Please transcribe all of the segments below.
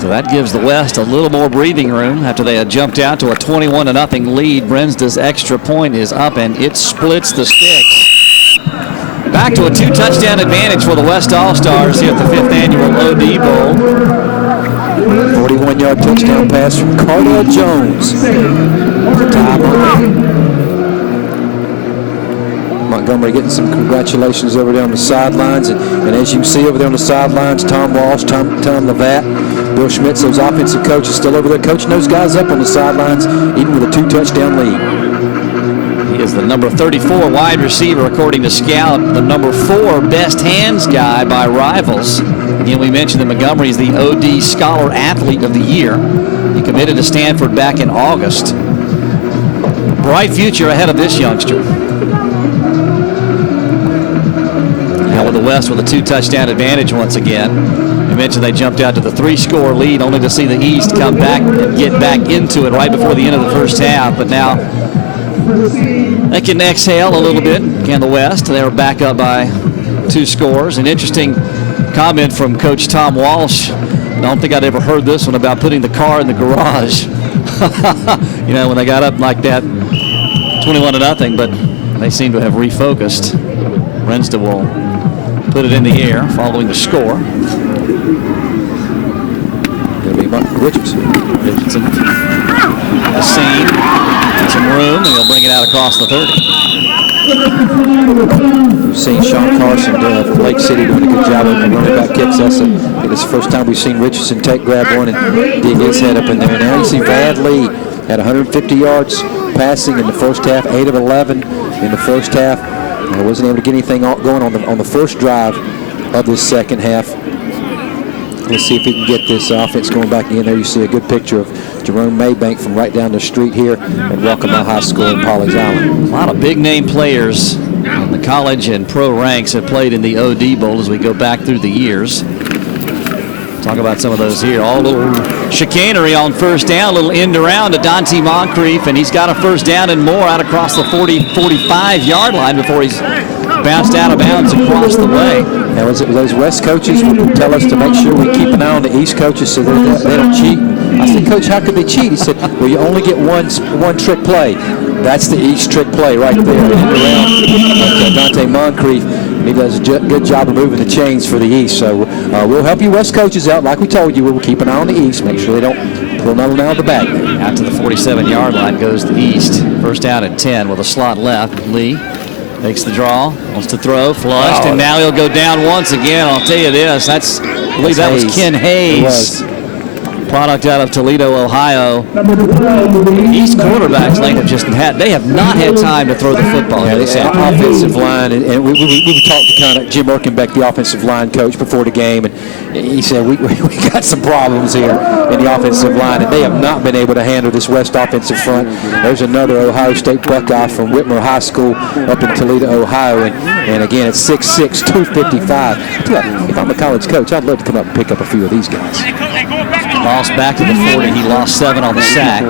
So that gives the West a little more breathing room after they had jumped out to a 21-0 lead. Brensda's extra point is up, and it splits the sticks. Back to a 2-touchdown advantage for the West All-Stars here at the 5th annual OD Bowl. 41-yard touchdown pass from Cordale Jones. Montgomery getting some congratulations over there on the sidelines. And as you can see over there on the sidelines, Tom Walsh, Tom Levatt, Bill Schmitz, those offensive coaches still over there coaching those guys up on the sidelines, even with a 2-touchdown lead. He is the number 34 wide receiver, according to Scout, the number 4 best hands guy by Rivals. Again, we mentioned that Montgomery is the OD Scholar Athlete of the Year. He committed to Stanford back in August. Bright future ahead of this youngster. Now with the West with a 2-touchdown advantage once again. You mentioned they jumped out to the 3-score lead, only to see the East come back and get back into it right before the end of the first half. But now they can exhale a little bit, can the West. They were back up by 2 scores. An interesting comment from Coach Tom Walsh. I don't think I'd ever heard this one about putting the car in the garage. You know, when they got up like that, 21-0, but they seem to have refocused. Brensda will put it in the air following the score. It'll be Richardson. Richardson. The seam. Some room, and he'll bring it out across the 30. We've seen Sean Carson from Lake City doing a good job of running back kicks. This is the first time we've seen Richardson grab one and dig his head up in there. Now you see Vad Lee had 150 yards passing in the first half, 8 of 11 in the first half. Wasn't able to get anything going on the first drive of this second half. Let's see if he can get this offense going back in there. You see a good picture of Jerome Maybank from right down the street here at Welcome High School in Pawleys Island. A lot of big name players in the college and pro ranks have played in the OD Bowl as we go back through the years. Talk about some of those here. All little chicanery on first down, a little end around to Dante Moncrief, and he's got a first down and more out across the 40-45 line before he's bounced out of bounds across the way. Now, those West coaches would tell us to make sure we keep an eye on the East coaches so that they don't cheat. I said, Coach, how could they cheat? He said, well, you only get one trick play. That's the East trick play right there. Around Dante Moncrief. He does a good job of moving the chains for the East. So we'll help you West coaches out. Like we told you, we'll keep an eye on the East. Make sure they don't pull nothing out of the bag. Out to the 47-yard line goes the East. First down at 10 with a slot left. Lee takes the draw, wants to throw, flushed, and now he'll go down once again. I'll tell you this, I believe that was Ken Hayes. Product out of Toledo, Ohio. East quarterbacks, Lane, they have not had time to throw the football. Yeah, they said offensive line, and we talked to kind of Jim Erkenbeck, the offensive line coach, before the game, and he said we got some problems here in the offensive line, and they have not been able to handle this West offensive front. There's another Ohio State Buckeye from Whitmer High School up in Toledo, Ohio, and again, it's 6'6", 255. If I'm a college coach, I'd love to come up and pick up a few of these guys. Lost back to the 40. He lost 7 on the sack.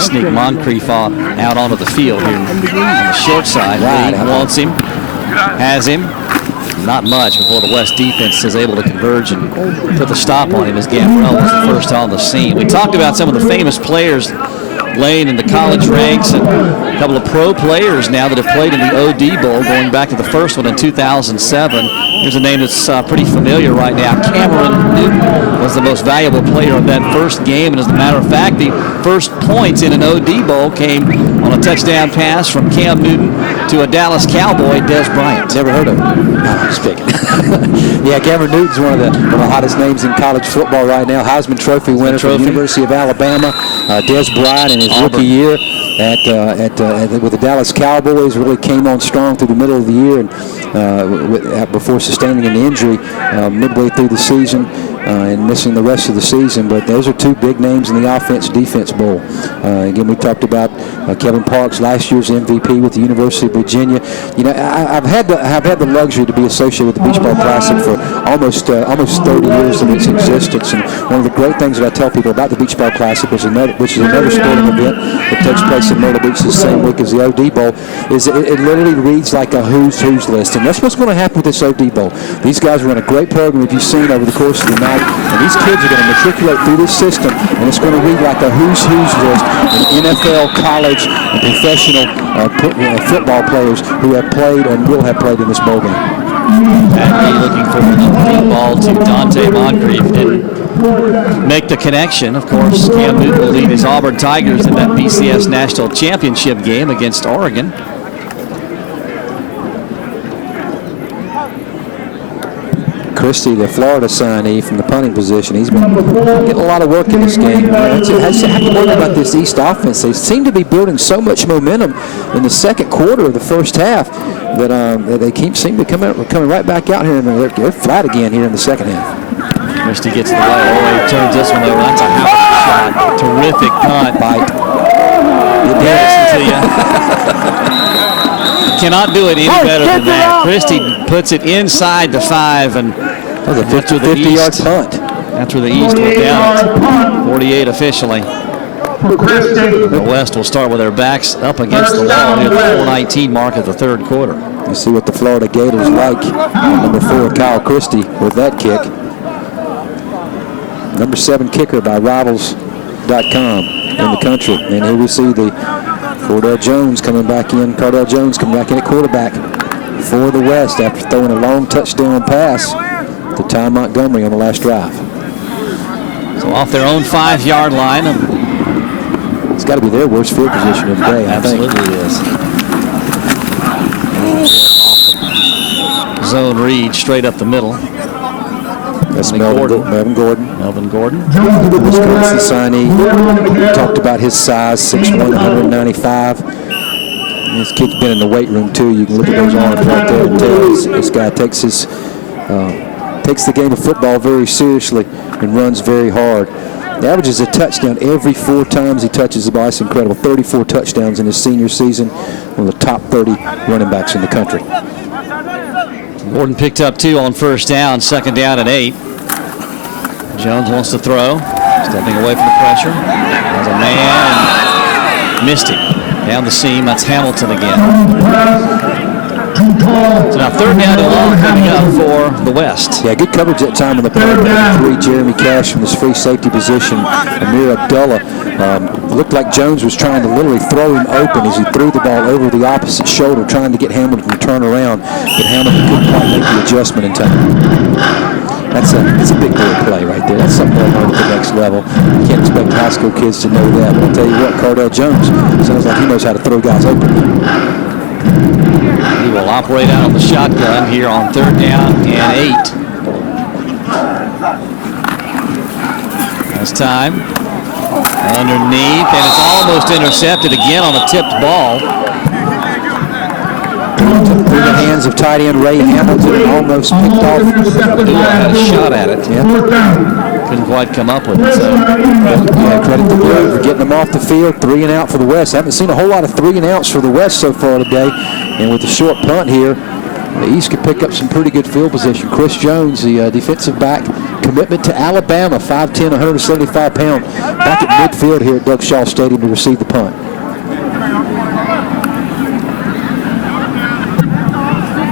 Sneak Moncrief out onto the field here on the short side. Lee wants him, has him. Not much before the West defense is able to converge and put the stop on him as Gambrell was the first on the scene. We talked about some of the famous players, Lane, in the college ranks, and a couple of pro players now that have played in the OD Bowl, going back to the first one in 2007. Here's a name that's pretty familiar right now. Cameron Newton was the most valuable player of that first game, and as a matter of fact, the first points in an OD Bowl came on a touchdown pass from Cam Newton to a Dallas Cowboy, Des Bryant. Never heard of him. No, I'm just picking. Yeah, Cameron Newton's one of the hottest names in college football right now. Heisman Trophy winner from the University of Alabama. Des Bryant in his rookie year with the Dallas Cowboys really came on strong through the middle of the year, and before sustaining an injury midway through the season. and missing the rest of the season. But those are two big names in the offense-defense bowl. Again, we talked about Kevin Parks, last year's MVP with the University of Virginia. You know, I've had the luxury to be associated with the Beach Ball Classic for almost 30 years of its existence. And one of the great things that I tell people about the Beach Ball Classic, which is another sporting event that takes place in Myrtle Beach the same week as the OD Bowl, is it literally reads like a who's list. And that's what's going to happen with this OD Bowl. These guys run a great program, if you've seen over the course of the night, and these kids are going to matriculate through this system, and it's going to read like a who's list in NFL, college, and professional football players who have played and will have played in this bowl game. Vad Lee looking for the deep ball to Dante Moncrief and make the connection. Of course, Cam Newton will lead his Auburn Tigers in that BCS National Championship game against Oregon. Christie, the Florida signee from the punting position, he's been getting a lot of work in this game. I have to wonder about this East offense. They seem to be building so much momentum in the second quarter of the first half that they seem to be coming right back out here, and they're flat again here in the second half. Christie gets the right away, turns this one over. That's a house shot. Terrific punt. Bite. Listen to you. Cannot do it any better than that. Christie puts it inside the 5, and that was a 50-yard punt. That's where the East went down at 48 officially. The West will start with their backs up against the wall near the 4:19 mark of the third quarter. You see what the Florida Gators like. Number 4, Kyle Christie, with that kick. Number 7 kicker by Rivals.com in the country. And here we see the Cordale Jones coming back in. Cordale Jones coming back in at quarterback for the West after throwing a long touchdown pass to Ty Montgomery on the last drive. So off their own 5-yard line. It's got to be their worst field position of the day, I think. Absolutely it is. Zone read straight up the middle. That's Melvin Gordon. Melvin Gordon. Wisconsin signee. We talked about his size, 6'1", 195. This kid's been in the weight room too. You can look at those arms right there and tell this guy takes the game of football very seriously and runs very hard. He averages a touchdown every 4 times he touches the ball. It's incredible. 34 touchdowns in his senior season. One of the top 30 running backs in the country. Gordon picked up 2 on first down, second down and 8. Jones wants to throw, stepping away from the pressure. Has a man and missed him. Down the seam, that's Hamilton again. So now third down and long coming up for the West. Yeah, good coverage that time on the play. 3, Jeremy Cash from his free safety position. Amir Abdullah looked like Jones was trying to literally throw him open as he threw the ball over the opposite shoulder, trying to get Hamilton to turn around. But Hamilton couldn't quite make the adjustment in time. That's a big boy play right there. That's something to learn at the next level. You can't expect high school kids to know that. But I'll tell you what, Cordale Jones sounds like he knows how to throw guys open. He will operate out on the shotgun here on third down and 8. That's time. Underneath, and it's almost intercepted again on a tipped ball. Through the hands of tight end Ray Hamilton, almost picked off. Abdullah had a shot at it. Yeah. Couldn't quite come up with it. So. Yeah, credit to Blue for getting them off the field. 3 and out for the West. Haven't seen a whole lot of 3 and outs for the West so far today. And with the short punt here, the East could pick up some pretty good field position. Chris Jones, the defensive back, commitment to Alabama, 5'10", 175 pound, back at midfield here at Doug Shaw Stadium to receive the punt.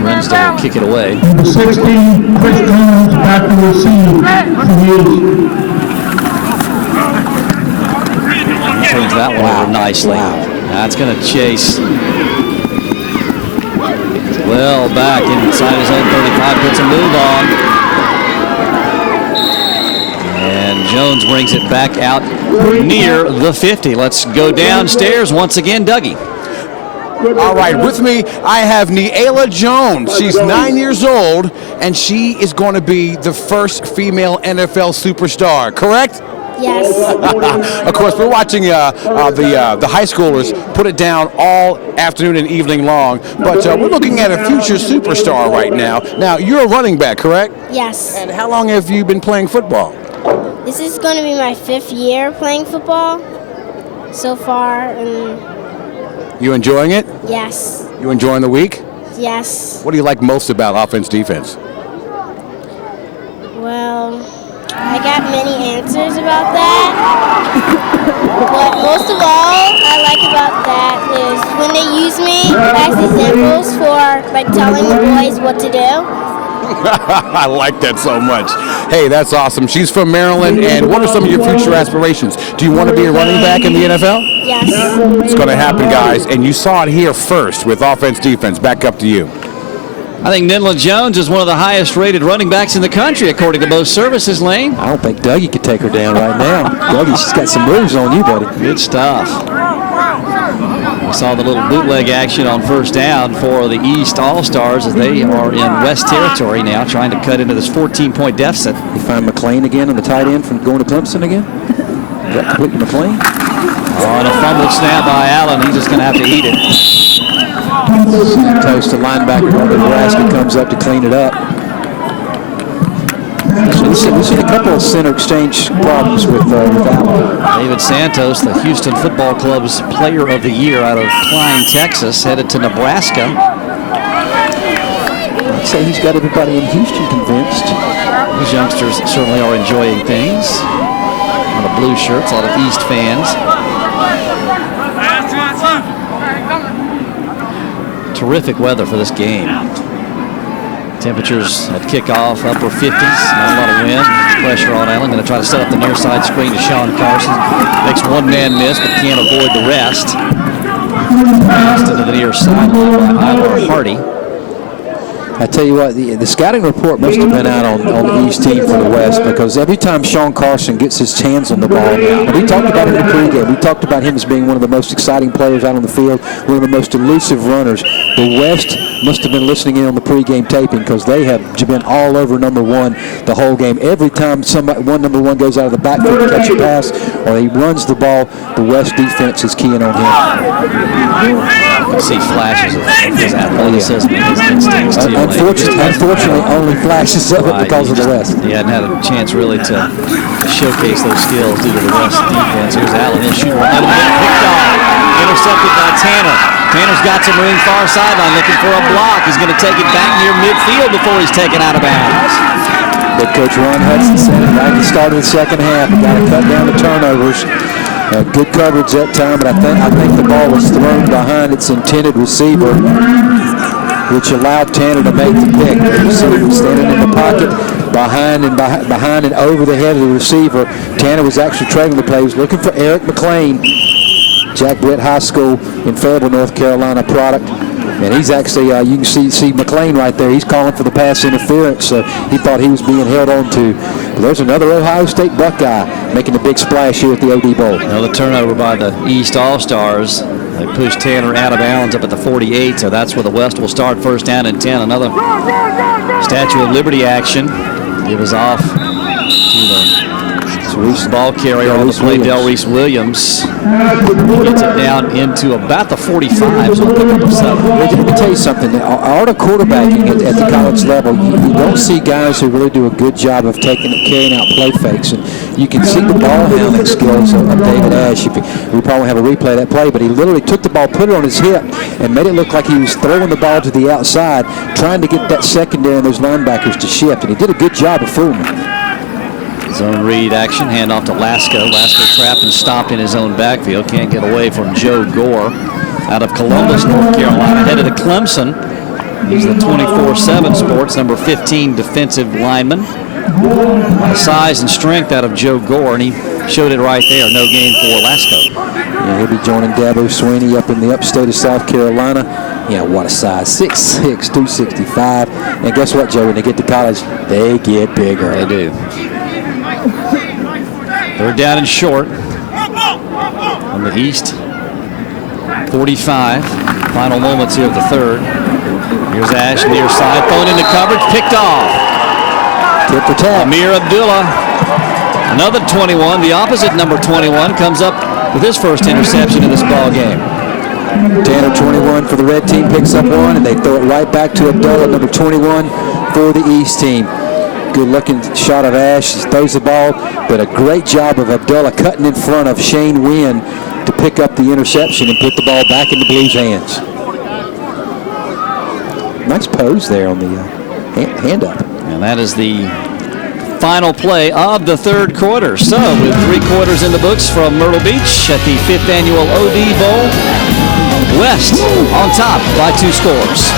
Wednesday will kick it away. Number 16, Chris Jones, back to receive. Turns that one over nicely. Wow. That's going to chase. Well back inside his own 35, puts a move on. And Jones brings it back out near the 50. Let's go downstairs once again, Dougie. All right, with me, I have Neala Jones. She's 9 years old, and she is going to be the first female NFL superstar, correct? Yes. Of course, we're watching the high schoolers put it down all afternoon and evening long, but we're looking at a future superstar right now. Now, you're a running back, correct? Yes. And how long have you been playing football? This is going to be my 5th year playing football so far, and You enjoying it? yes. You enjoying the week? Yes. What do you like most about offense, defense? Well, I got many answers about that. But most of all I like about that is when they use me as examples for like telling the boys what to do. I like that so much. Hey, that's awesome. She's from Maryland, and what are some of your future aspirations? Do you want to be a running back in the NFL? Yes. It's going to happen, guys, and you saw it here first with offense, defense. Back up to you. I think Cordale Jones is one of the highest-rated running backs in the country, according to most services, Lane. I don't think Dougie could take her down right now. Dougie, she's got some moves on you, buddy. Good stuff. We saw the little bootleg action on first down for the East All-Stars as they are in West Territory now, trying to cut into this 14-point deficit. You find McLean again on the tight end from going to Clemson again? Is that completely McLean? Oh, and a fumbled snap by Allen. He's just going to have to eat it. Santos, the linebacker from Nebraska, comes up to clean it up. We've seen a couple of center exchange problems with Allen. David Santos, the Houston Football Club's Player of the Year out of Klein, Texas, headed to Nebraska. I'd say he's got everybody in Houston convinced. These youngsters certainly are enjoying things. A lot of blue shirts, a lot of East fans. Terrific weather for this game. Temperatures at kickoff, upper 50s, not a lot of wind. Pressure on Allen, going to try to set up the near side screen to Sean Carson. Makes one man miss, but can't avoid the rest. Passed into the near sideline by Ira Hardy. I tell you what, the scouting report must have been out on the East team for the West, because every time Sean Carson gets his hands on the ball, and we talked about it in the pregame, we talked about him as being one of the most exciting players out on the field, one of the most elusive runners. The West must have been listening in on the pregame taping, because they have been all over number one the whole game. Every time number one goes out of the backfield to catch a pass or he runs the ball, the West defense is keying on him. You can see flashes of his athleticism and his instincts too. Unfortunately, only flashes of it because of the West. He hadn't had a chance really to showcase those skills due to the West defense. Here's Allen, he'll shoot one, picked off, intercepted by Tanner. Tanner's got some room far sideline, looking for a block. He's going to take it back near midfield before he's taken out of bounds. But Coach Ron Hudson said it right at the start of the second half. We got to cut down the turnovers. Good coverage that time, but I think the ball was thrown behind its intended receiver, which allowed Tanner to make the pick. The receiver was standing in the pocket behind and over the head of the receiver. Tanner was actually trailing the play. He was looking for Eric McLean, Jack Britt High School in Fayetteville, North Carolina product. And he's actually, you can see McLean right there. He's calling for the pass interference, so he thought he was being held on to. But there's another Ohio State Buckeye making a big splash here at the OD Bowl. Another turnover by the East All-Stars. They pushed Tanner out of bounds up at the 48, so that's where the West will start first down and 10. Another Statue of Liberty action. It was off to the ball carrier on the play, Del Reese Williams. Gets it down into about the 45, so pick up a 7. Let me tell you something. Art of quarterbacking at the college level, you don't see guys who really do a good job of carrying out play fakes. And you can see the ball handling skills of David Ash. We probably have a replay of that play, but he literally took the ball, put it on his hip, and made it look like he was throwing the ball to the outside, trying to get that secondary and those linebackers to shift. And he did a good job of fooling them. Zone read action, handoff to Lasko. Lasko trapped and stopped in his own backfield. Can't get away from Joe Gore out of Columbus, North Carolina. Headed to Clemson. He's the 24/7 Sports, number 15 defensive lineman. Size and strength out of Joe Gore, and he showed it right there. No gain for Lasko. Yeah, he'll be joining Dabo Sweeney up in the upstate of South Carolina. Yeah, what a size, 6'6", 265. And guess what, Joe? When they get to college, they get bigger. They do. Third down and short on the East. 45. Final moments here of the third. Here's Ash near side, thrown into coverage, picked off. Tip for tap. Amir Abdullah Another 21, the opposite number 21, comes up with his first interception in this ball game. Tanner, 21 for the red team, picks up one, and they throw it right back to Abdullah, number 21 for the East team. Good looking shot of Ash. He throws the ball, but a great job of Abdullah cutting in front of Shane Wynn to pick up the interception and put the ball back in the Blues' hands. Nice pose there on the hand up. And that is the final play of the third quarter. So with 3 quarters in the books from Myrtle Beach at the 5th annual OD Bowl, West on top by 2 scores.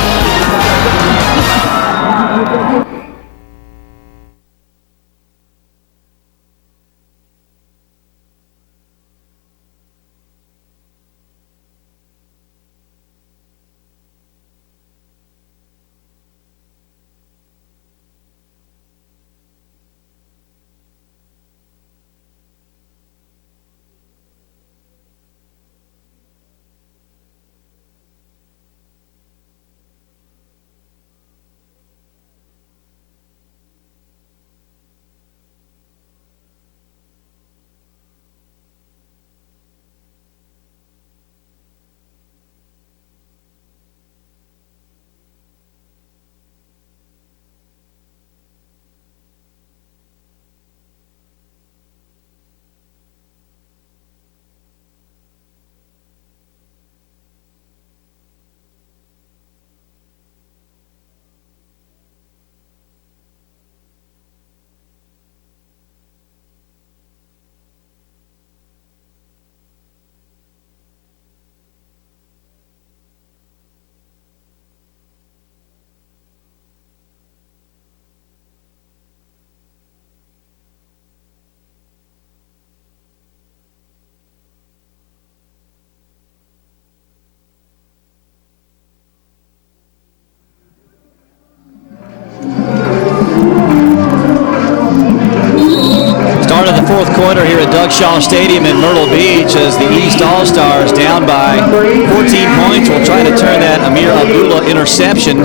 Fourth quarter here at Doug Shaw Stadium in Myrtle Beach as the East All-Stars down by 14 points will try to turn that Amir Abdullah interception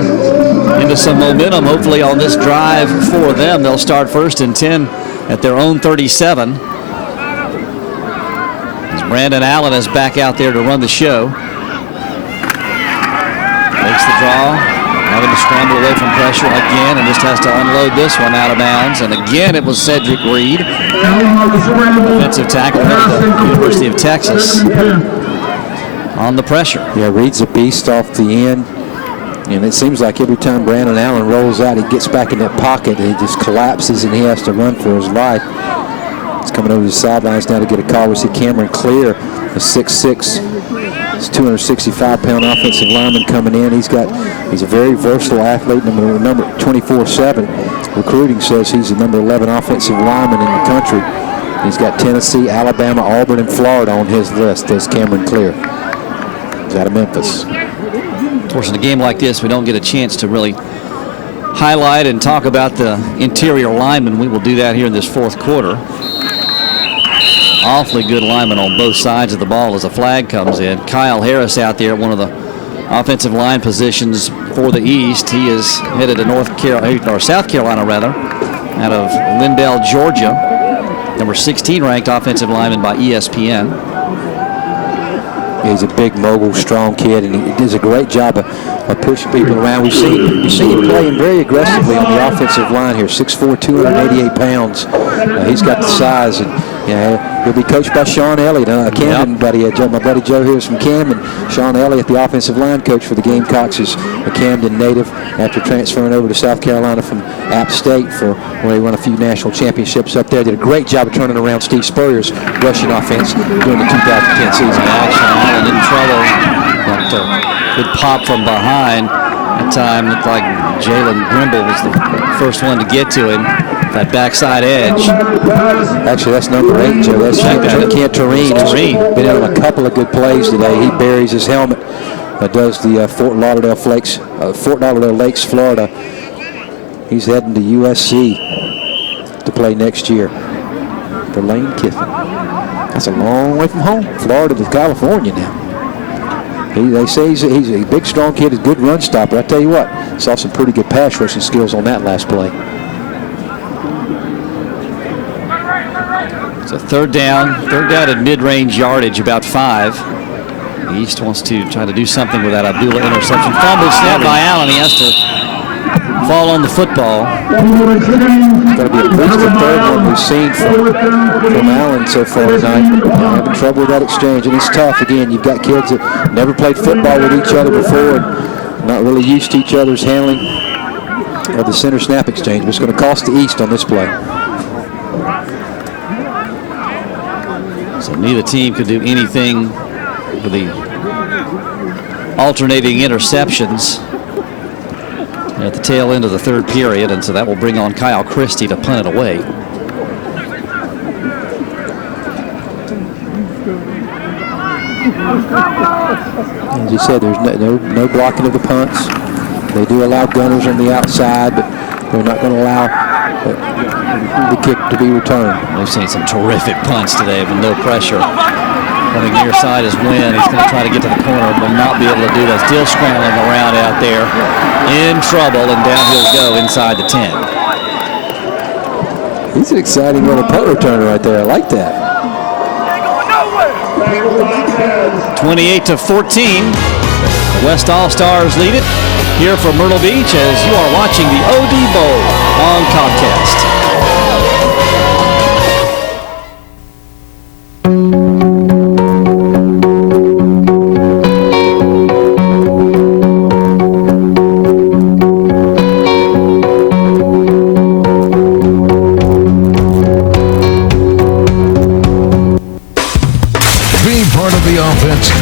into some momentum, hopefully on this drive for them. They'll start 1st and 10 at their own 37. As Brandon Allen is back out there to run the show. Makes the draw. Having to scramble away from pressure again and just has to unload this one out of bounds. And again, it was Cedric Reed, defensive tackle at the University of Texas, on the pressure. Yeah, Reed's a beast off the end. And it seems like every time Brandon Allen rolls out, he gets back in that pocket. He just collapses and he has to run for his life. He's coming over the sidelines now to get a call. We see Cameron Clear, a 6'6", 265-pound offensive lineman coming in. He's a very versatile athlete, number 24/7. Recruiting says he's the number 11 offensive lineman in the country. He's got Tennessee, Alabama, Auburn, and Florida on his list. There's Cameron Clear. He's out of Memphis. Of course, in a game like this, we don't get a chance to really highlight and talk about the interior linemen. We will do that here in this fourth quarter. Awfully good lineman on both sides of the ball as a flag comes in. Kyle Harris out there at one of the offensive line positions for the East. He is headed to South Carolina rather, out of Lindale, Georgia. Number 16 ranked offensive lineman by ESPN. He's a big, mobile, strong kid, and he does a great job of pushing people around. We've seen him playing very aggressively on the offensive line here. 6'4", 288 pounds. He's got the size, and he'll be coached by Sean Elliott, Camden buddy. My buddy Joe here is from Camden. Sean Elliott, the offensive line coach for the Gamecocks, is a Camden native after transferring over to South Carolina from App State where he won a few national championships up there. Did a great job of turning around Steve Spurrier's rushing offense during the 2010 season. Allen in trouble. But good pop from behind. That time looked like Jalen Grimble was the first one to get to him. That backside edge. Actually, that's number 8, Joe. That's Kent Tureen. Been in on a couple of good plays today. He buries his helmet. Does the Fort Lauderdale Lakes, Florida. He's heading to USC to play next year for Lane Kiffin. That's a long way from home. Florida to California now. They say he's a big, strong kid, a good run stopper. I tell you what, saw some pretty good pass rushing skills on that last play. So third down at mid-range yardage, about 5. The East wants to try to do something with that Abdullah interception. Fumble snapped by Allen. He has to fall on the football. It's going to be at least the third one we've seen from Allen so far tonight. Having trouble with that exchange, and it's tough. Again, you've got kids that never played football with each other before and not really used to each other's handling of the center snap exchange, but it's going to cost the East on this play. So neither team could do anything with the alternating interceptions at the tail end of the third period, and so that will bring on Kyle Christie to punt it away. As you said, there's no blocking of the punts. They do allow gunners on the outside, but they're not going to allow the kick to be returned. We've seen some terrific punts today with no pressure. Running near side is Wynn. He's going to try to get to the corner, will not be able to do that. Still scrambling around out there. In trouble, and down he'll go inside the 10. He's an exciting little punt returner right there. I like that. 28-14. The West All-Stars lead it here from Myrtle Beach as you are watching the OD Bowl on Comcast.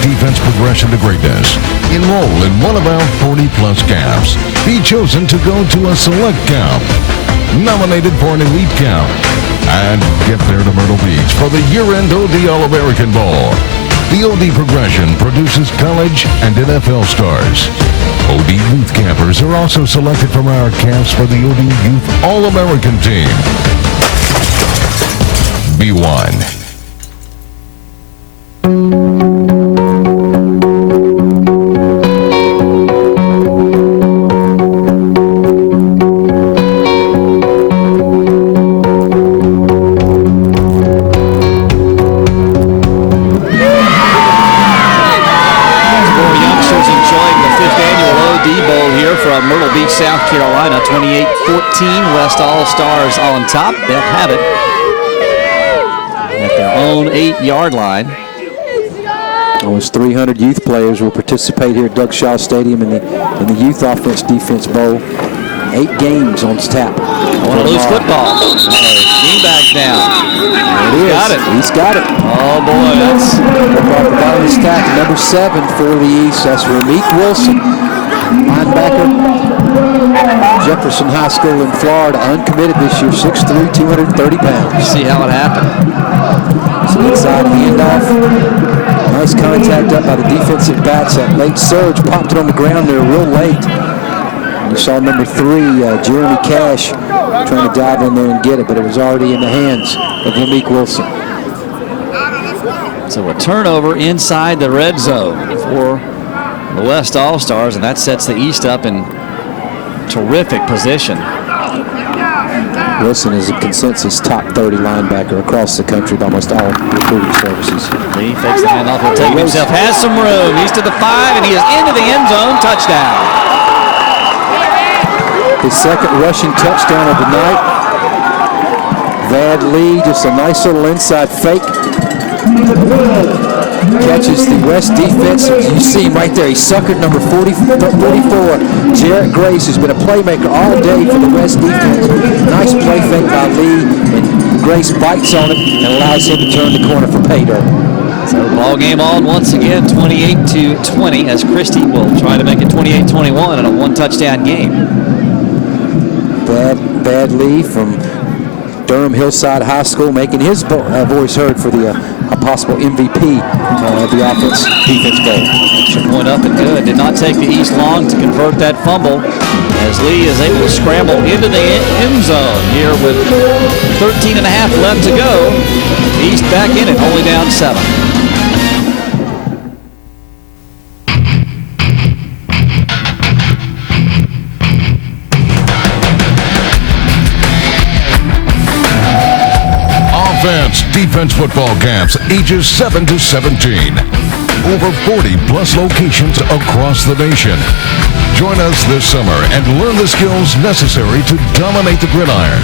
Defense progression to greatness. Enroll in one of our 40-plus camps. Be chosen to go to a select camp. Nominated for an elite camp. And get there to Myrtle Beach for the year-end OD All-American Bowl. The OD progression produces college and NFL stars. OD youth campers are also selected from our camps for the OD Youth All-American team. Be one. South Carolina, 28-14. West All-Stars on top. They'll have it at their own 8-yard line. Almost 300 youth players will participate here at Doug Shaw Stadium in the Youth Offense-Defense Bowl. 8 games on tap. I want to lose football. Beanbag's down. There it is. Got it. He's got it. Oh, boy. That's off the bottom of the stack. Number 7 for the East. That's Rameek Wilson, linebacker. Jefferson High School in Florida, uncommitted this year, 6'3", 230 pounds. See how it happened. Some inside handoff. Nice contact up by the defensive backs. That late surge popped it on the ground there real late. And you saw number 3, Jeremy Cash, trying to dive in there and get it, but it was already in the hands of Rameek Wilson. So a turnover inside the red zone for the West All-Stars, and that sets the East up in terrific position. Wilson is a consensus top 30 linebacker across the country by almost all recruiting services. Lee fakes the handoff. He'll take himself. Has some room. He's to the 5, and he is into the end zone. Touchdown. His second rushing touchdown of the night. Vad Lee, just a nice little inside fake. Catches the West defense. You see him right there. He suckered number 44, Jarrett Grace, who's been a playmaker all day for the West defense. Nice play fake by Lee, and Grace bites on it and allows him to turn the corner for pay dirt. So ball game on once again, 28-20, as Christie will try to make it 28-21 in a 1-touchdown game. Vad Lee from Durham Hillside High School making his voice heard for the a possible MVP of the Offense-Defense Bowl. Extra point up and good. Did not take the East long to convert that fumble as Lee is able to scramble into the end zone here with 13.5 left to go. East back in it, only down 7. Advanced Defense Football Camps, ages 7 to 17. Over 40-plus locations across the nation. Join us this summer and learn the skills necessary to dominate the gridiron.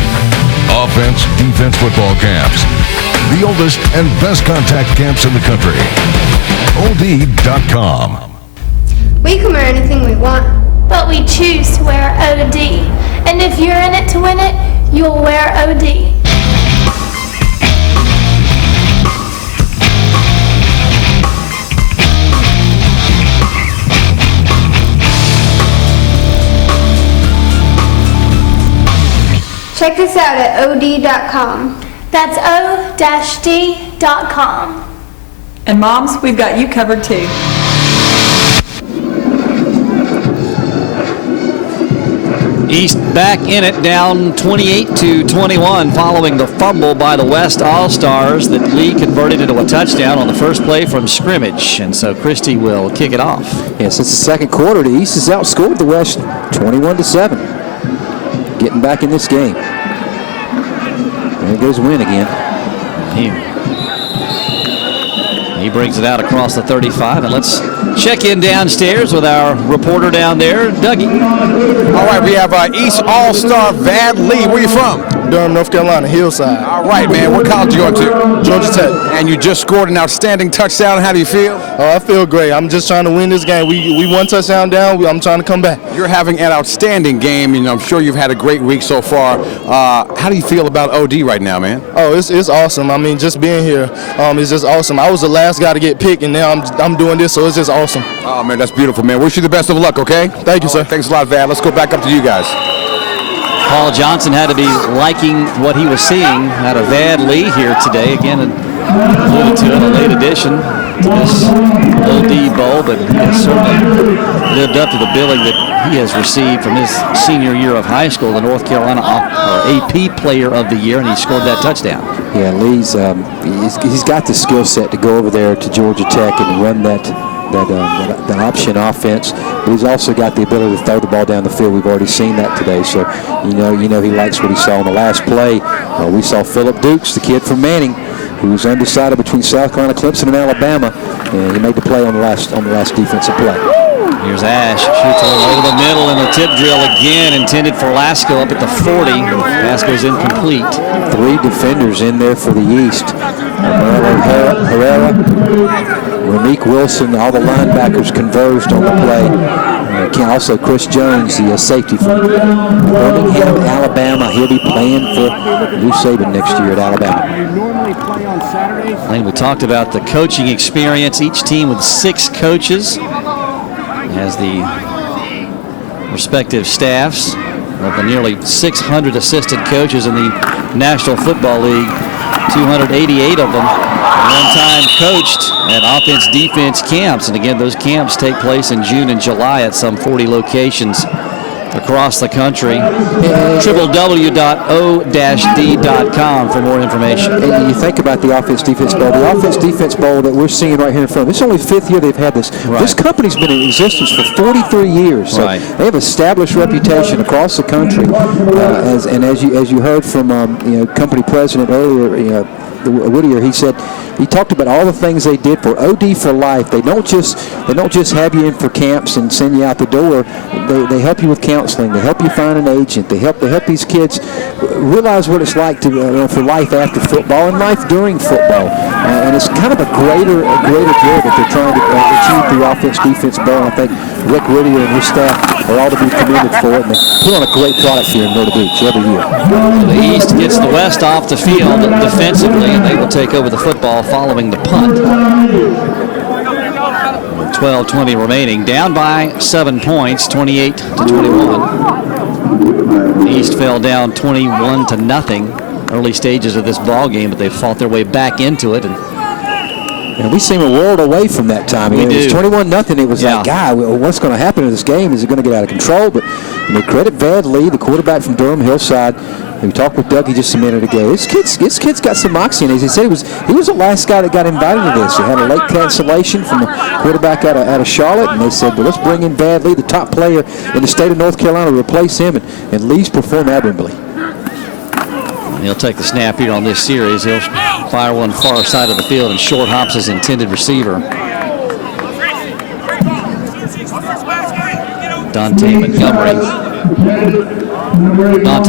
Offense Defense Football Camps, the oldest and best contact camps in the country. OD.com. We can wear anything we want, but we choose to wear OD. And if you're in it to win it, you'll wear OD. Check us out at OD.com. That's O-D.com. And moms, we've got you covered too. East back in it, down 28-21 following the fumble by the West All-Stars that Lee converted into a touchdown on the first play from scrimmage. And so Christie will kick it off. Yes, it's the second quarter. The East has outscored the West 21-7. Getting back in this game. There goes Wynn again. He brings it out across the 35, and let's check in downstairs with our reporter down there, Dougie. All right, we have East All-Star Vad Lee. Where you from? Durham, North Carolina, Hillside. All right, man. What college you going to? Georgia Tech. And you just scored an outstanding touchdown. How do you feel? Oh, I feel great. I'm just trying to win this game. We one touchdown down. I'm trying to come back. You're having an outstanding game. You know, I'm sure you've had a great week so far. How do you feel about OD right now, man? Oh, it's awesome. I mean, just being here is just awesome. I was the last guy to get picked, and now I'm doing this, so it's just awesome. Oh, man, that's beautiful, man. Wish you the best of luck, okay? Thank you, sir. Thanks a lot, Vad. Let's go back up to you guys. Paul Johnson had to be liking what he was seeing out of Vad Lee here today. Again, alluded to it, a late addition to this OD Bowl, but he has certainly lived up to the billing that he has received from his senior year of high school, the North Carolina AP Player of the Year, and he scored that touchdown. Yeah, Lee's he's got the skill set to go over there to Georgia Tech and run that option offense. But he's also got the ability to throw the ball down the field. We've already seen that today. So you know he likes what he saw in the last play. We saw Phillip Dukes, the kid from Manning, who was undecided between South Carolina, Clemson, and Alabama, and he made the play on the last defensive play. Here's Ash, shoots over the middle in the tip drill again, intended for Lasco up at the 40. Lasco's incomplete. 3 defenders in there for the East. Herrera, Rameek Wilson, all the linebackers converged on the play. Also Chris Jones, the safety from Birmingham, Alabama. He'll be playing for Lou Saban next year at Alabama. Lane, we talked about the coaching experience. Each team with 6 coaches has the respective staffs of the nearly 600 assistant coaches in the National Football League. 288 of them one-time coached at offense-defense camps. And again, those camps take place in June and July at some 40 locations across the country. www.o-d.com for more information. And you think about the offense-defense bowl. The offense-defense bowl that we're seeing right here in front of us, this is only the 5th year they've had this. Right. This company's been in existence for 43 years. So right. They have established reputation across the country. As you heard from company president earlier, Whittier, he talked about all the things they did for OD for life. They don't just have you in for camps and send you out the door. They help you with counseling. They help you find an agent. They help these kids realize what it's like to for life after football and life during football. And it's kind of a greater goal that they're trying to achieve through offense-defense bowl. I think Rick Whittier and his staff are all to be commended for it. And they put on a great product here in Myrtle Beach every year. The East gets the West off the field defensively, and they will take over the football following the punt. 12:20 remaining, down by 7 points, 28-21. The East fell down 21-0 early stages of this ball game, but they fought their way back into it. And we seem a world away from that time. It was 21-0. It was like, God, what's going to happen in this game? Is it going to get out of control? But credit Vad Lee, the quarterback from Durham Hillside. We talked with Dougie just a minute ago. This kid's got some moxie in it. He said he was the last guy that got invited to this. He had a late cancellation from the quarterback out of Charlotte, and they said, well, let's bring in Vad Lee, the top player in the state of North Carolina, to replace him, and Lee's performed admirably. He'll take the snap here on this series. He'll fire one far side of the field and short hops his intended receiver. Dante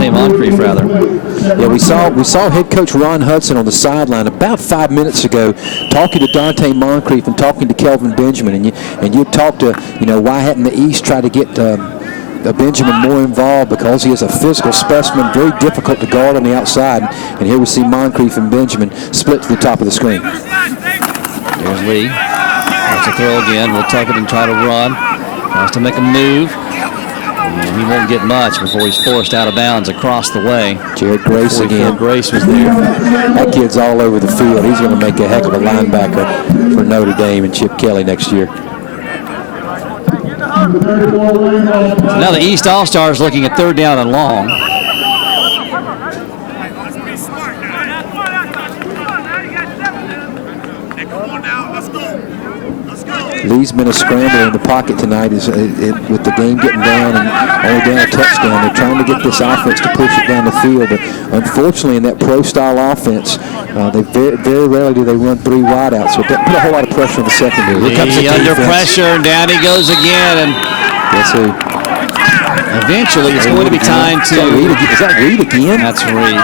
Moncrief, rather. Yeah, we saw head coach Ron Hudson on the sideline about 5 minutes ago talking to Dante Moncrief and talking to Kelvin Benjamin, and you talked to, why hadn't the East tried to get Benjamin more involved, because he is a physical specimen, very difficult to guard on the outside. And here we see Moncrief and Benjamin split to the top of the screen. Here's Lee. Wants to throw again. We'll tuck it and try to run. Wants to make a move. And he won't get much before he's forced out of bounds across the way. Jared Grace again. Grace was there. That kid's all over the field. He's going to make a heck of a linebacker for Notre Dame and Chip Kelly next year. Now the East All-Stars looking at 3rd down and long. Lee's been a scrambler in the pocket tonight with the game getting down and only down a touchdown. They're trying to get this offense to push it down the field, but unfortunately in that pro-style offense, they very rarely do they run 3 wideouts, so it doesn't put a whole lot of pressure on the secondary. Lee under pressure, and down he goes again. And guess who? Eventually it's going to be time to... Is that Reed again? That's Reed.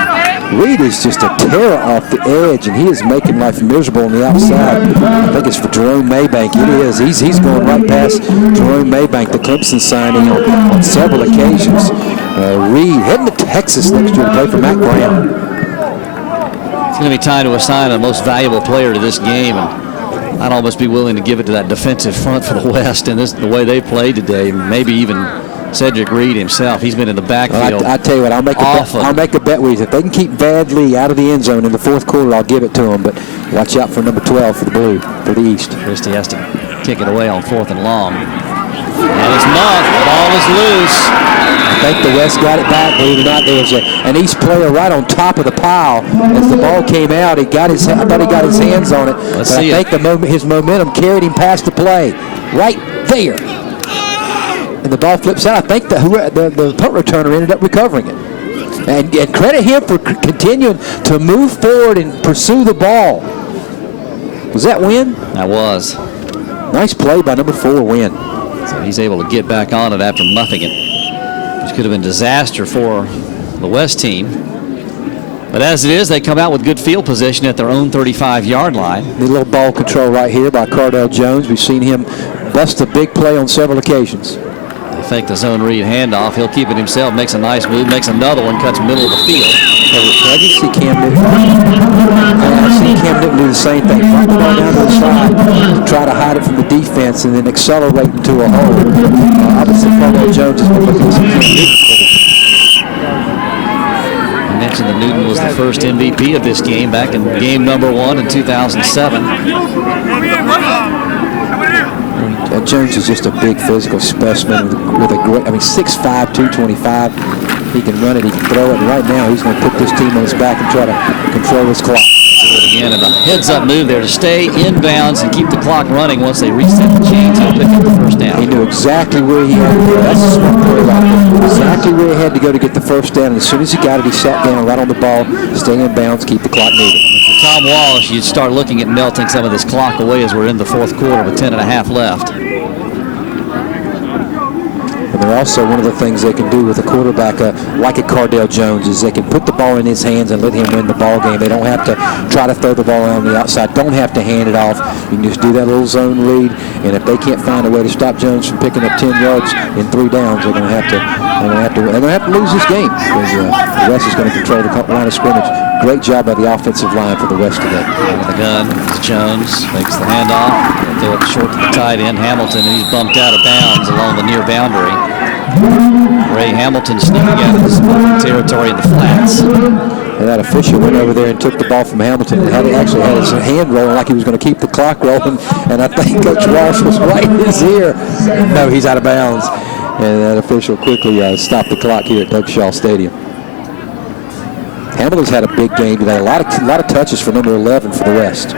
Reed is just a terror off the edge, and he is making life miserable on the outside. I think it's for Jerome Maybank. It is. He's going right past Jerome Maybank, the Clemson signing, on several occasions. Reed heading to Texas next year to play for Matt Brown. It's going to be time to assign a most valuable player to this game, and I'd almost be willing to give it to that defensive front for the West, and the way they played today, maybe even Cedric Reed himself. He's been in the backfield. I tell you what, I'll make a bet with you. If they can keep Vad Lee out of the end zone in the 4th quarter, I'll give it to them. But watch out for number 12 for the Blue, for the East. Christie has to kick it away on 4th and long. And it's Monk. The ball is loose. I think the West got it back. Believe it or not, there was an East player right on top of the pile. As the ball came out, I thought he got his hands on it. Let's but see I think his momentum carried him past the play. Right there. And the ball flips out. I think the punt returner ended up recovering it. And credit him for continuing to move forward and pursue the ball. Was that Wynn? That was. Nice play by number 4, Wynn. So he's able to get back on it after muffing it, which could have been disaster for the West team. But as it is, they come out with good field position at their own 35-yard line. Need a little ball control right here by Cordale Jones. We've seen him bust a big play on several occasions. They fake the zone read handoff. He'll keep it himself, makes a nice move, makes another one, cuts middle of the field. I just see Cam Newton. I see Cam Newton do the same thing. Drop the ball down to the side, try to hide it from the defense, and then accelerate into a hole. Obviously, Cordale Jones has been looking at some Cam Newton. I mentioned that Newton was the first MVP of this game back in game number 1 in 2007. Jones is just a big physical specimen with a great, 6'5", 225. He can run it, he can throw it, and right now he's going to put this team on his back and try to control his clock. Do it again, and a heads-up move there to stay inbounds and keep the clock running. Once they reset the chains, he'll pick up the first down. He knew exactly where he had to go. That's a smart play right there. Exactly where he had to go to get the first down, and as soon as he got it, he sat down right on the ball, stay in bounds, keep the clock moving. For Tom Walsh, you'd start looking at melting some of this clock away as we're in the 4th quarter with 10.5 left. And they're also, one of the things they can do with a quarterback like a Cordale Jones is they can put the ball in his hands and let him win the ball game. They don't have to try to throw the ball around the outside, don't have to hand it off. You can just do that little zone read, and if they can't find a way to stop Jones from picking up 10 yards in 3 downs, they're going to have to lose this game, because the West is going to control the line of scrimmage. Great job by the offensive line for the West today. Out of the gun, Jones makes the handoff. Throw it short to the tight end, Hamilton, and he's bumped out of bounds along the near boundary. Ray Hamilton sneaking out of his territory in the flats. And that official went over there and took the ball from Hamilton and actually had his hand rolling like he was going to keep the clock rolling. And I think Coach Walsh was right in his ear. No, he's out of bounds. And that official quickly stopped the clock here at Doug Shaw Stadium. Hamilton's had a big game today. A lot of touches for number 11 for the West.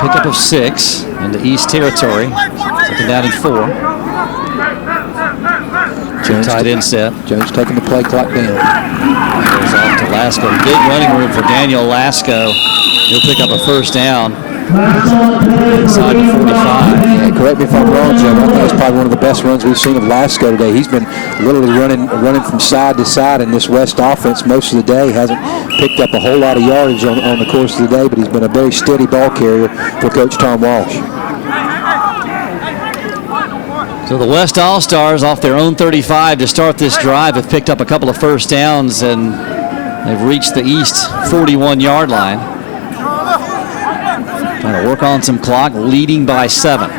Pickup of 6 into East territory. Second down and 4. Tight end set. Jones taking the play clock down. Goes off to Lasco. Big running room for Daniel Lasco. He'll pick up a first down inside the 45. Yeah, correct me if I'm wrong, Joe. I think that's probably one of the best runs we've seen of Lasco today. He's been literally running from side to side in this West offense most of the day. Hasn't picked up a whole lot of yardage on the course of the day, but he's been a very steady ball carrier for Coach Tom Walsh. So the West All-Stars off their own 35 to start this drive have picked up a couple of first downs, and they've reached the East 41-yard line. Trying to work on some clock, leading by 7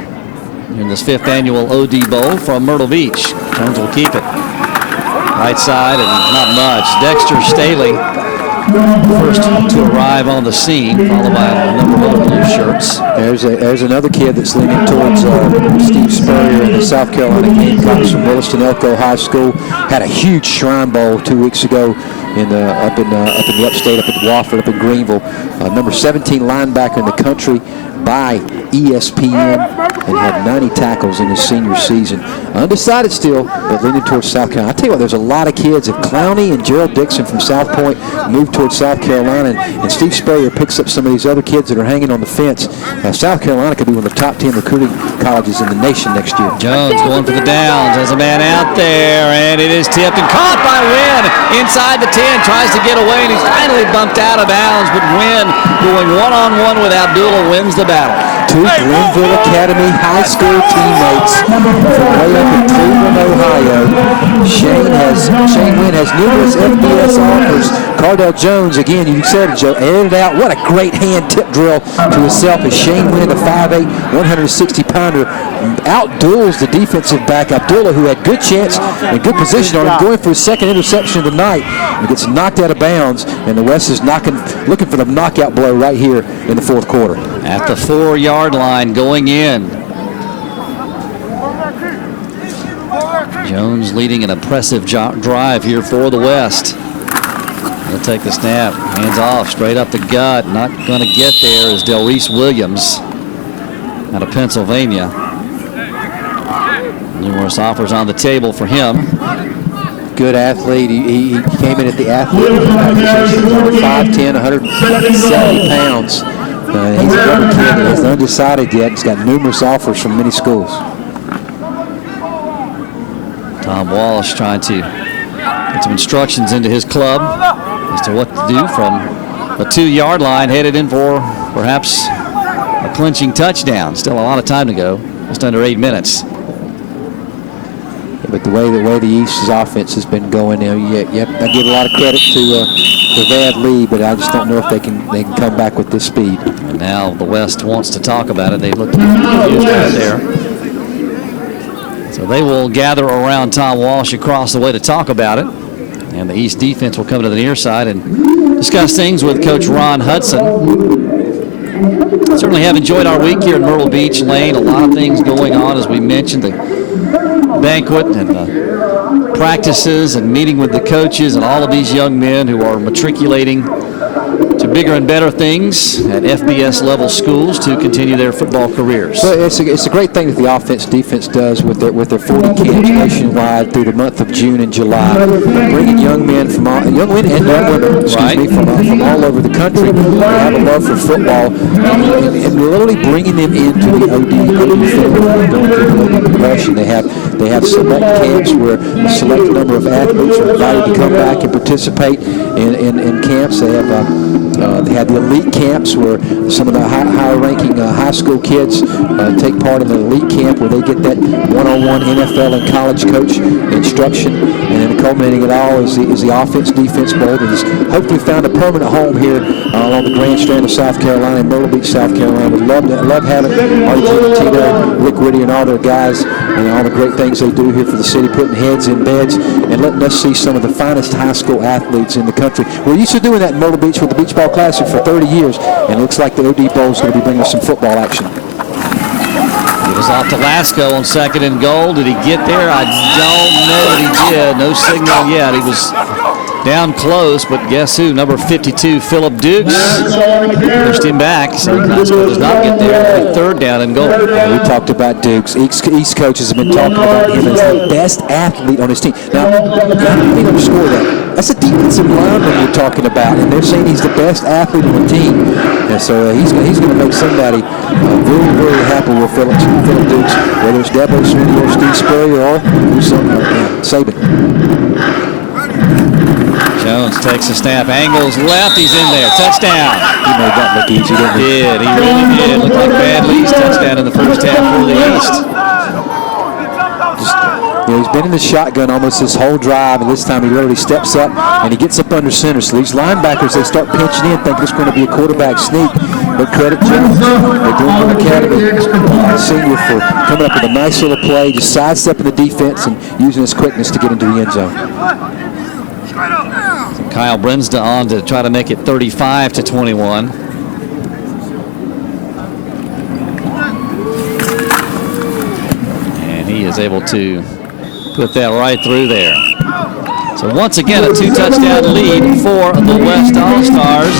in this 5th annual OD Bowl from Myrtle Beach. Jones will keep it. Right side, and not much. Dexter Staley, first to arrive on the scene, followed by a number of other blue shirts. There's another kid that's leaning towards Steve Spurrier in the South Carolina Gamecocks from Williston Elko High School. Had a huge Shrine Bowl 2 weeks ago up in the upstate, up at Wofford, up in Greenville. Number 17 linebacker in the country by ESPN, and had 90 tackles in his senior season. Undecided still, but leaning towards South Carolina. I tell you what, there's a lot of kids. If Clowney and Gerald Dixon from South Point move towards South Carolina, and Steve Spurrier picks up some of these other kids that are hanging on the fence, South Carolina could be one of the top 10 recruiting colleges in the nation next year. Jones going for the downs. Has a man out there, and it is tipped and caught by Wynn inside the 10. Tries to get away, and he's finally bumped out of bounds, but Wynn going one-on-one with Abdullah wins the battle. Two Glenville Academy High School teammates from way up in Cleveland, Ohio. Shane Wynn has numerous FBS offers. Cordale Jones, again, you said it, Joe, aired it out. What a great hand tip drill to himself as Shane Wynn, a 5'8", 160-pounder, outduels the defensive back Abdullah, who had good chance and good position on him, going for his second interception of the night, and gets knocked out of bounds, and the West is looking for the knockout blow right here in the 4th quarter. At the 4-yard line going in. Jones leading an impressive drive here for the West. He'll take the snap, hands off, straight up the gut. Not going to get there is Delreese Williams out of Pennsylvania. Numerous offers on the table for him. Good athlete. He came in at the athlete position, 5'10", 170 pounds. He's a young kid that is undecided yet. He's got numerous offers from many schools. Tom Walsh trying to get some instructions into his club as to what to do from a 2-yard line, headed in for perhaps a clinching touchdown. Still a lot of time to go, just under 8 minutes. Yeah, but the way the East's offense has been going now, I give a lot of credit to Vad Lee, but I just don't know if they can come back with this speed. And now the West wants to talk about it. They look to be confused right there. So they will gather around Tom Walsh across the way to talk about it. And the East defense will come to the near side and discuss things with Coach Ron Hudson. Certainly have enjoyed our week here in Myrtle Beach Lane. A lot of things going on, as we mentioned, the banquet and the practices and meeting with the coaches and all of these young men who are matriculating to bigger and better things at FBS level schools to continue their football careers. Well, it's a great thing that the offense-defense does with their 40 camps nationwide through the month of June and July, bringing young men from all all over the country who have a love for football, and literally bringing them into the OD film, going through the OD progression. They have select camps where a select number of athletes are invited to come back and participate in camps. They have the elite camps where some of the higher-ranking high school kids take part in the elite camp, where they get that one-on-one NFL and college coach instruction. And then culminating it all is the offense-defense bowl that has hopefully found a permanent home here along the Grand Strand of South Carolina, in Myrtle Beach, South Carolina. We love having Argentina, Rick Whitty, and all their guys, and all the great things they do here for the city, putting heads in beds and letting us see some of the finest high school athletes in the country. We're used to doing that in Myrtle Beach with the Beach Ball Classic for 30 years, and it looks like the OD Bowl is going to be bringing us some football action. It was off to Lasco on 2nd and goal. Did he get there? I don't know that he did. No signal yet. He was down close, but guess who? Number 52, Phillip Dukes, pushed him back, so high school does not get there. Third down and goal. We talked about Dukes. East coaches have been talking about him as the best athlete on his team. Now, let me underscore that. That's a defensive lineman you're talking about, and they're saying he's the best athlete on the team. And so he's going to make somebody very, very happy with Phillip Dukes, whether it's Dabo Swinney or Steve Spurrier or Saban. Jones takes a snap, angles left, he's in there, touchdown. He made that look easy, didn't he? He really did. Looked like Vad Lee's touchdown in the first half for the East. He's been in the shotgun almost this whole drive, and this time he literally steps up and he gets up under center. So these linebackers, they start pinching in, thinking it's going to be a quarterback sneak. But credit Jones, the Glenwood Academy senior, for coming up with a nice little play, just sidestepping the defense and using his quickness to get into the end zone. Kyle Brensda on to try to make it 35-21. And he is able to put that right through there. So once again, a 2-touchdown lead for the West All-Stars.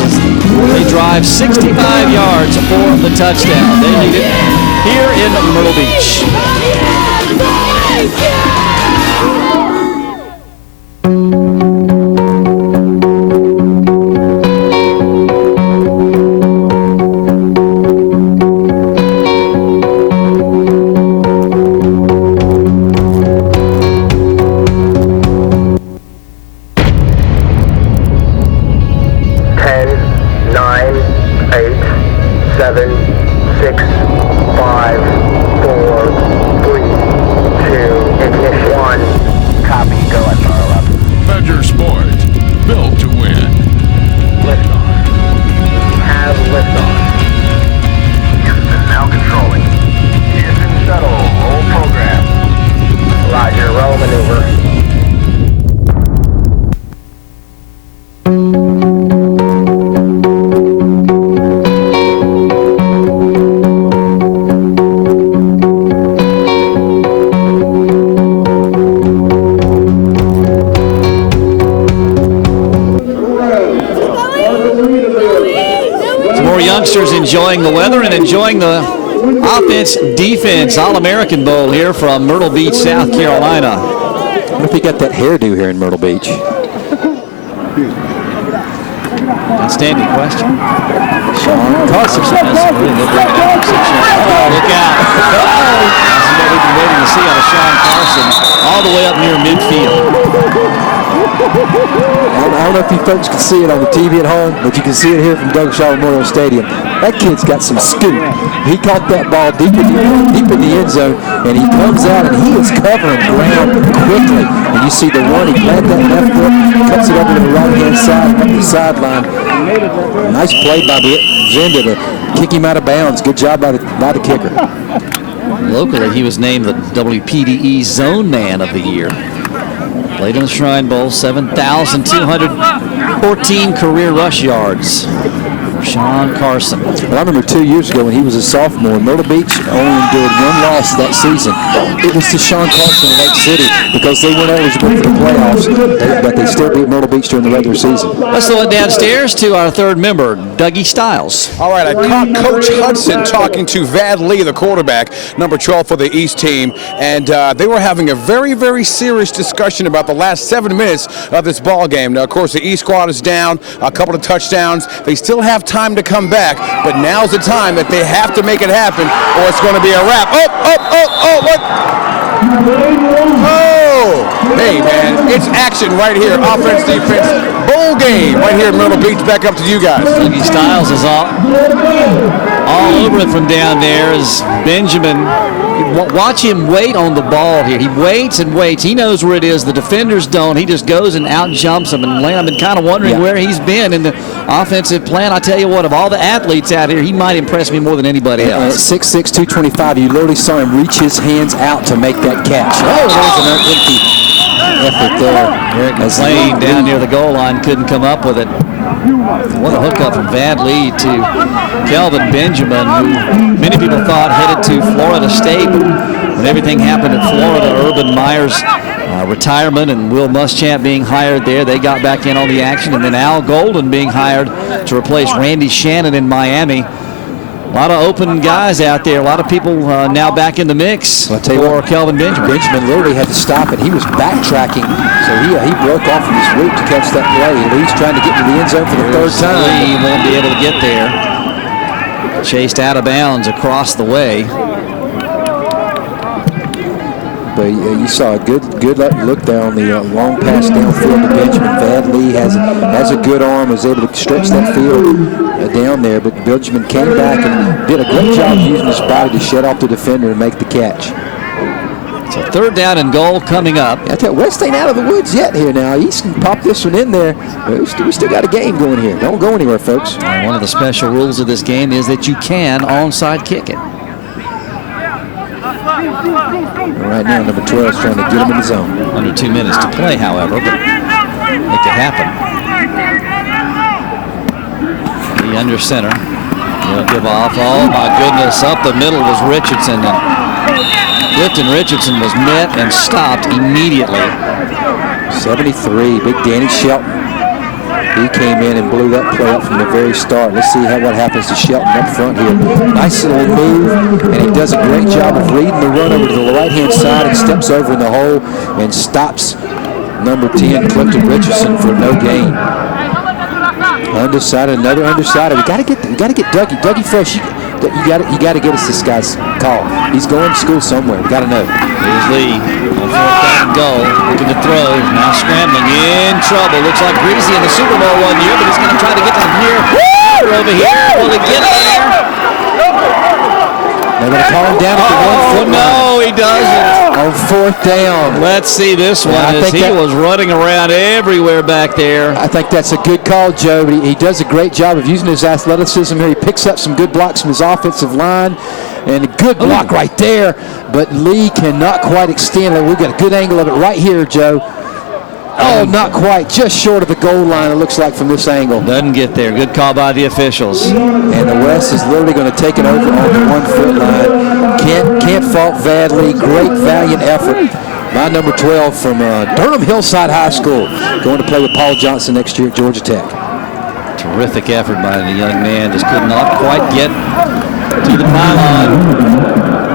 They drive 65 yards for the touchdown. They lead it here in Myrtle Beach. 'Some more youngsters enjoying the weather and enjoying the offense-defense All-American Bowl here from Myrtle Beach, South Carolina. I wonder if he got that hairdo here in Myrtle Beach. Outstanding question. Sean Carson. Look out. This is what we've been waiting to see out of Sean Carson, all the way up near midfield. I don't know if you folks can see it on the TV at home, but you can see it here from Doug Shaw Memorial Stadium. That kid's got some scoop. He caught that ball deep in the end zone, and he comes out and he is covering ground quickly. And you see the one, he planted that left foot, cuts it over to the right-hand side, up the sideline. Nice play by Zenda to kick him out of bounds. Good job by the kicker. Locally, he was named the WPDE Zone Man of the Year. Played in the Shrine Bowl, 7,214 career rush yards. Sean Carson. Well, I remember 2 years ago when he was a sophomore, Myrtle Beach only endured one loss that season. It was to Sean Carson in Lake City because they weren't eligible for the playoffs, but they still beat Myrtle Beach during the regular season. Let's throw it downstairs to our third member, Dougie Stiles. All right, I caught Coach Hudson talking to Vad Lee, the quarterback, number 12 for the East team, and they were having a very, very serious discussion about the last 7 minutes of this ball game. Now, of course, the East squad is down, a couple of touchdowns. They still have time to come back, but now's the time that they have to make it happen or it's going to be a wrap. What? Oh, hey, man, it's action right here. Offense, defense, bowl game right here in Myrtle Beach. Back up to you guys. Dougie Stiles is all over it from down there as Benjamin. Watch him wait on the ball here. He waits and waits. He knows where it is. The defenders don't. He just goes and out jumps them. And I've been kind of wondering where he's been in the offensive plan. I tell you what, of all the athletes out here, he might impress me more than anybody else. At 6'6", 225, you literally saw him reach his hands out to make that catch. Oh, there's an empty effort there. Eric McLean down near the goal line couldn't come up with it. What a hookup from Vad Lee to Kelvin Benjamin, who many people thought headed to Florida State. When everything happened at Florida, Urban Meyer's retirement and Will Muschamp being hired there. They got back in on the action. And then Al Golden being hired to replace Randy Shannon in Miami. A lot of open guys out there. A lot of people now back in the mix I'll tell you for what, Kelvin Benjamin. Benjamin literally had to stop it. He was backtracking, so he broke off of his route to catch that play. Lee's trying to get to the end zone for the third time. Lee won't be able to get there. Chased out of bounds across the way. But you saw a good look there on the long pass downfield to Benjamin. Vad Lee has a good arm, was able to stretch that field down there. But Benjamin came back and did a great job using his body to shut off the defender and make the catch. So 3rd down and goal coming up. I tell you, West ain't out of the woods yet here now. East can pop this one in there. We still got a game going here. Don't go anywhere, folks. And one of the special rules of this game is that you can onside kick it. Right now, number 12 is trying to get him in the zone. Under 2 minutes to play, however, but make it happen. The under center. He'll give off. Oh, my goodness. Up the middle was Richardson. And Clifton Richardson was met and stopped immediately. 73, big Danny Shelton. He came in and blew that play up from the very start. Let's see what happens to Shelton up front here. Nice little move, and he does a great job of reading the run over to the right-hand side and steps over in the hole and stops number 10, Clifton Richardson, for no gain. Undecided, another undecided. We got to get Dougie. Dougie Fresh. You got to get us this guy's call. He's going to school somewhere. We got to know. Here's Lee on 4th down and goal, looking to throw. Now scrambling, in trouble. Looks like Greasy in the Super Bowl one year, but he's going to try to get to the near over here. Will he get there? They're going to call him down at the 1 foot line. No, he doesn't. On 4th down. Let's see this one. Yeah, As he was running around everywhere back there. I think that's a good call, Joe. But he does a great job of using his athleticism here. He picks up some good blocks from his offensive line. And a good block right there. But Lee cannot quite extend it. We've got a good angle of it right here, Joe. Oh, not quite. Just short of the goal line, it looks like, from this angle. Doesn't get there. Good call by the officials. And the West is literally going to take it over on the 1 foot line. Can't fault Vad Lee. Great, valiant effort by number 12 from Durham Hillside High School. Going to play with Paul Johnson next year at Georgia Tech. Terrific effort by the young man. Just could not quite get to the pylon.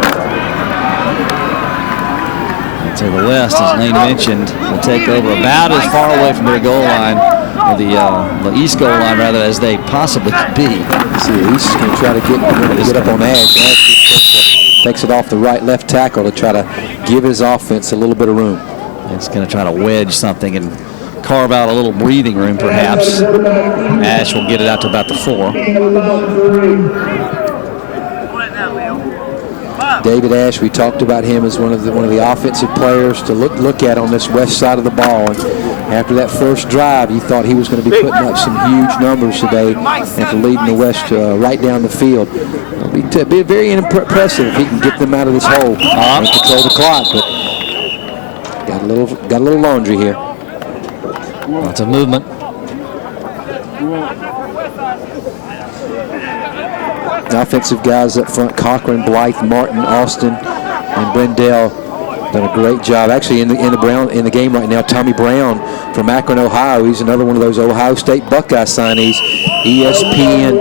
So the West, as Lane mentioned, will take over about as far away from their goal line, or the East goal line rather, as they possibly could be. See, the East is going to try to get up on Ash. Ash takes it off the right-left tackle to try to give his offense a little bit of room. It's going to try to wedge something and carve out a little breathing room, perhaps. Ash will get it out to about the 4. David Ash, we talked about him as one of the offensive players to look at on this west side of the ball. And after that first drive, you thought he was going to be putting up some huge numbers today after leading the West right down the field. It'll be very impressive if he can get them out of this hole and control the clock. But got a little laundry here. Lots of movement. The offensive guys up front, Cochran, Blythe, Martin, Austin, and Brendell, done a great job. Actually, in the game right now, Tommy Brown from Akron, Ohio. He's another one of those Ohio State Buckeye signees. ESPN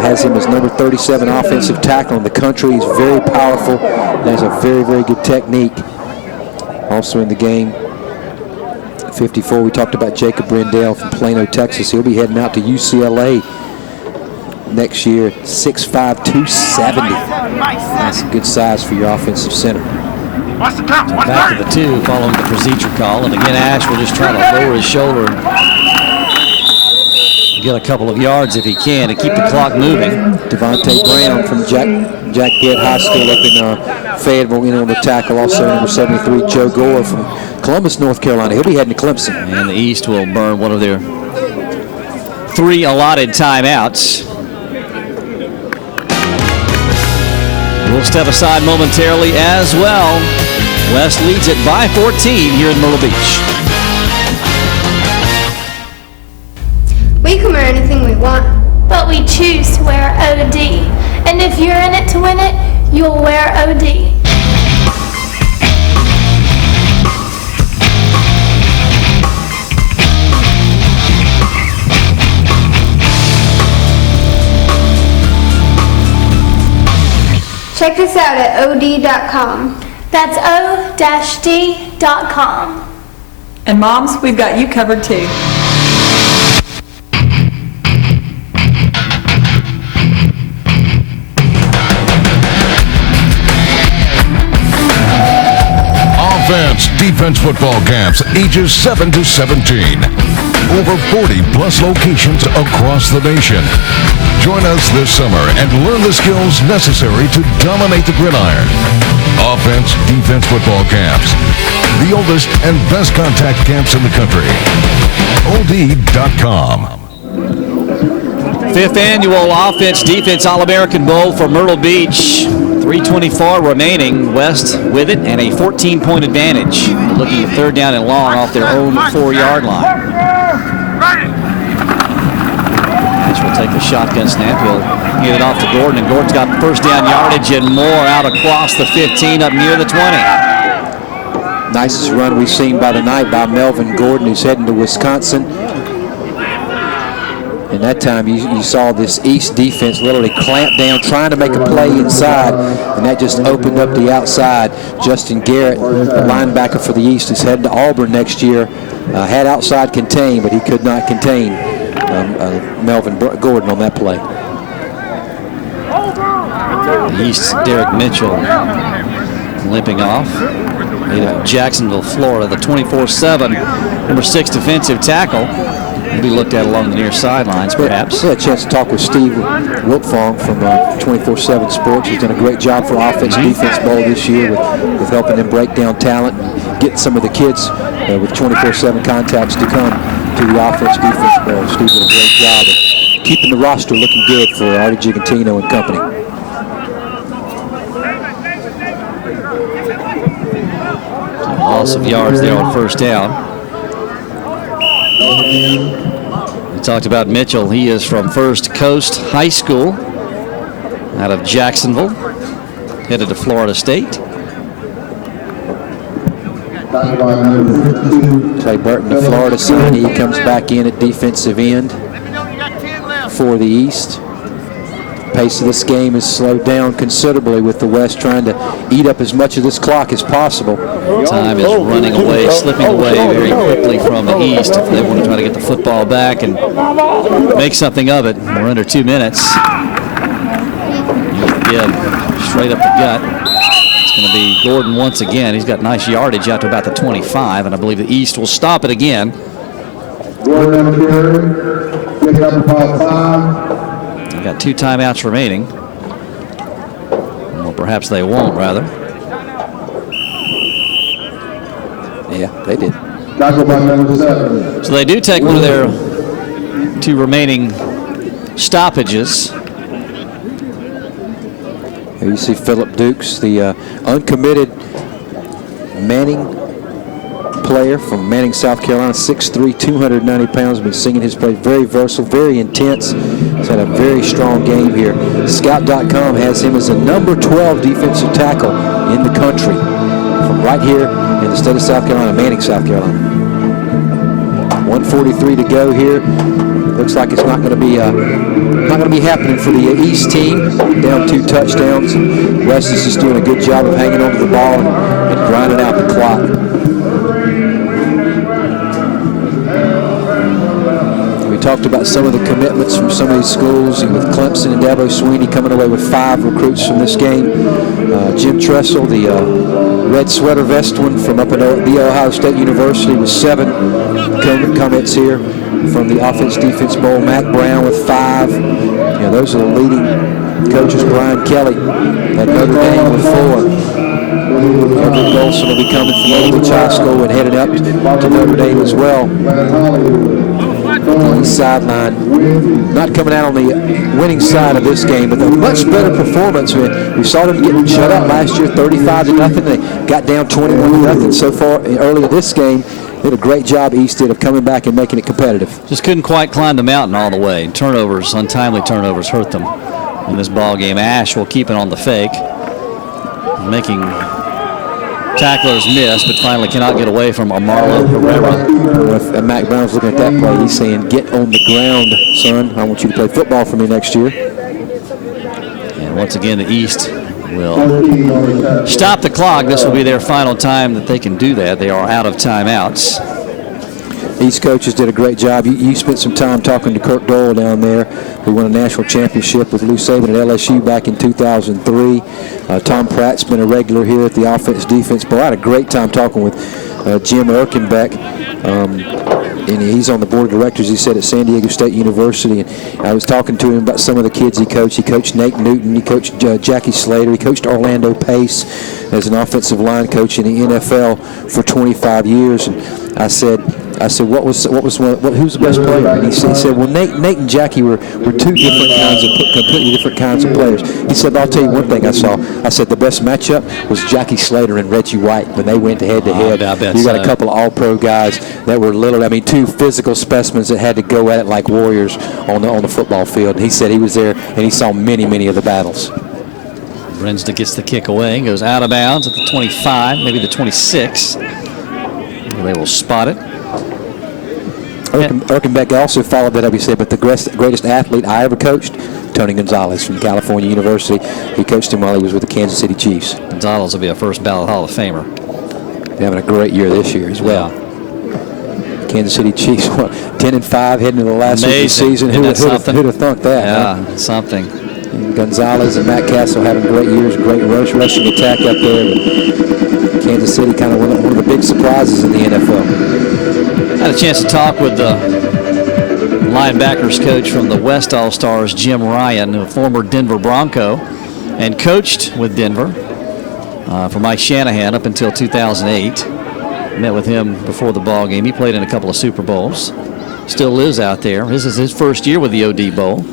has him as number 37 offensive tackle in the country. He's very powerful. Has a very, very good technique. Also in the game, 54, we talked about Jacob Brendell from Plano, Texas. He'll be heading out to UCLA next year, 6'5", 270. That's a good size for your offensive center. Back to the 2 following the procedure call. And again, Ash will just try to lower his shoulder and get a couple of yards if he can to keep the clock moving. Devontae Brown from Jack Gett High School up in Fayetteville in on the tackle. Also number 73, Joe Gore from Columbus, North Carolina. He'll be heading to Clemson. And the East will burn one of their 3 allotted timeouts. We'll step aside momentarily as well. West leads it by 14 here in Myrtle Beach. We can wear anything we want, but we choose to wear OD. And if you're in it to win it, you'll wear OD. Check us out at od.com. That's o-d.com. And moms, we've got you covered too. Offense, defense football camps, ages 7 to 17. Over 40 plus locations across the nation. Join us this summer and learn the skills necessary to dominate the gridiron. Offense, defense football camps. The oldest and best contact camps in the country. OD.com. 5th annual Offense Defense All-American Bowl for Myrtle Beach. 3:24 remaining. West with it and a 14-point advantage. Looking at 3rd down and long off their own 4-yard line. Mitch will take the shotgun snap. He'll get it off to Gordon, and Gordon's got 1st down yardage and more out across the 15 up near the 20. Nicest run we've seen by the night by Melvin Gordon, who's heading to Wisconsin. And that time you saw this East defense literally clamp down, trying to make a play inside, and that just opened up the outside. Justin Garrett, the linebacker for the East, is heading to Auburn next year. Had outside contained, but he could not contain Melvin Gordon on that play. The East's Derek Mitchell limping off. Jacksonville, Florida, the 24/7 number 6 defensive tackle. Will be looked at along the near sidelines, perhaps. We had a chance to talk with Steve Wiltfong from 24/7 Sports. He's done a great job for Offense Defense Bowl this year with helping them break down talent and getting some of the kids with 24/7 contacts to come to the Offense Defense Bowl. Steve did a great job of keeping the roster looking good for Artie Gigantino and company. Loss of yards there on 1st down. We talked about Mitchell. He is from First Coast High School out of Jacksonville, headed to Florida State. Clay Burton, the Florida signee, he comes back in at defensive end for the East. Pace of this game is slowed down considerably with the West trying to eat up as much of this clock as possible. Time is running away, slipping away very quickly from the East. If they want to try to get the football back and make something of it, we're under 2 minutes. Give straight up the gut. It's going to be Gordon once again. He's got nice yardage out to about the 25, and I believe the East will stop it again. They've got 2 timeouts remaining. Well, perhaps they won't, rather. Yeah, they did. So they do take one of their 2 remaining stoppages. Here you see Phillip Dukes, the uncommitted Manning player from Manning, South Carolina, 6'3", 290 pounds. Been singing his play. Very versatile, very intense. He's had a very strong game here. Scout.com has him as a number 12 defensive tackle in the country from right here in the state of South Carolina, Manning, South Carolina. 1:43 to go here. Looks like it's not going to be happening for the East team. Down 2 touchdowns. West is just doing a good job of hanging onto the ball and grinding out the clock. We talked about some of the commitments from some of these schools, with Clemson and Dabo Sweeney coming away with 5 recruits from this game. Jim Tressel, the red sweater vest one from up at the Ohio State University, with 7 comments here from the Offense Defense Bowl. Matt Brown with 5. Those are the leading coaches. Brian Kelly at Notre Dame with 4. Everett Golson will be coming from Old Beach High School and headed up to Notre Dame as well. On the sideline, not coming out on the winning side of this game, but a much better performance. We saw them get shut out last year, 35-0. They got down 21-0 so far earlier this game. They did a great job, East did, of coming back and making it competitive. Just couldn't quite climb the mountain all the way. Turnovers, untimely turnovers, hurt them in this ball game. Ash will keep it on the fake, making tacklers miss, but finally cannot get away from Marlo Herrera. If Mac Brown's looking at that play, he's saying, "Get on the ground, son. I want you to play football for me next year." And once again, the East will stop the clock. This will be their final time that they can do that. They are out of timeouts. These coaches did a great job. You spent some time talking to Kirk Doyle down there, who won a national championship with Lou Saban at LSU back in 2003. Tom Pratt's been a regular here at the offense-defense. But I had a great time talking with Jim Erkenbeck. And he's on the board of directors, he said, at San Diego State University. And I was talking to him about some of the kids he coached. He coached Nate Newton. He coached Jackie Slater. He coached Orlando Pace as an offensive line coach in the NFL for 25 years. And I said, who's the best player? And he said, well, Nate and Jackie were two completely different kinds of players. He said, I'll tell you one thing I saw. I said the best matchup was Jackie Slater and Reggie White when they went head-to-head. You got a couple of all-pro guys that were two physical specimens that had to go at it like warriors on the football field. And he said he was there and he saw many of the battles. Brensda gets the kick away, goes out of bounds at the 25, maybe the 26. They will spot it. Erkenbeck also followed that up. He said, but the greatest athlete I ever coached, Tony Gonzalez from California University. He coached him while he was with the Kansas City Chiefs. Gonzalez will be a first ballot Hall of Famer. They're having a great year this year as well. Yeah. Kansas City Chiefs 10-5 heading to the last week of the season. Who'd have thought that? Yeah, huh? Something. And Gonzalez and Matt Castle having great years, great rushing attack up there. But Kansas City kind of one of the big surprises in the NFL. Had a chance to talk with the linebackers coach from the West All-Stars, Jim Ryan, a former Denver Bronco, and coached with Denver for Mike Shanahan up until 2008. Met with him before the ball game. He played in a couple of Super Bowls. Still lives out there. This is his first year with the OD Bowl.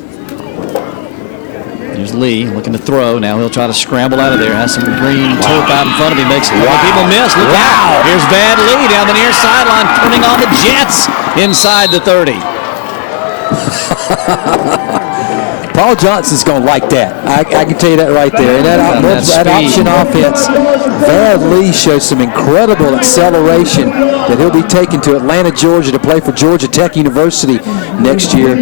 Here's Lee looking to throw. Now he'll try to scramble out of there. Has some green turf out in front of him. Makes a couple people miss. Look out. Here's Vad Lee down the near sideline, turning on the Jets inside the 30. Paul Johnson's going to like that. I can tell you that right there. And that option offense, Vad Lee shows some incredible acceleration that he'll be taken to Atlanta, Georgia to play for Georgia Tech University next year.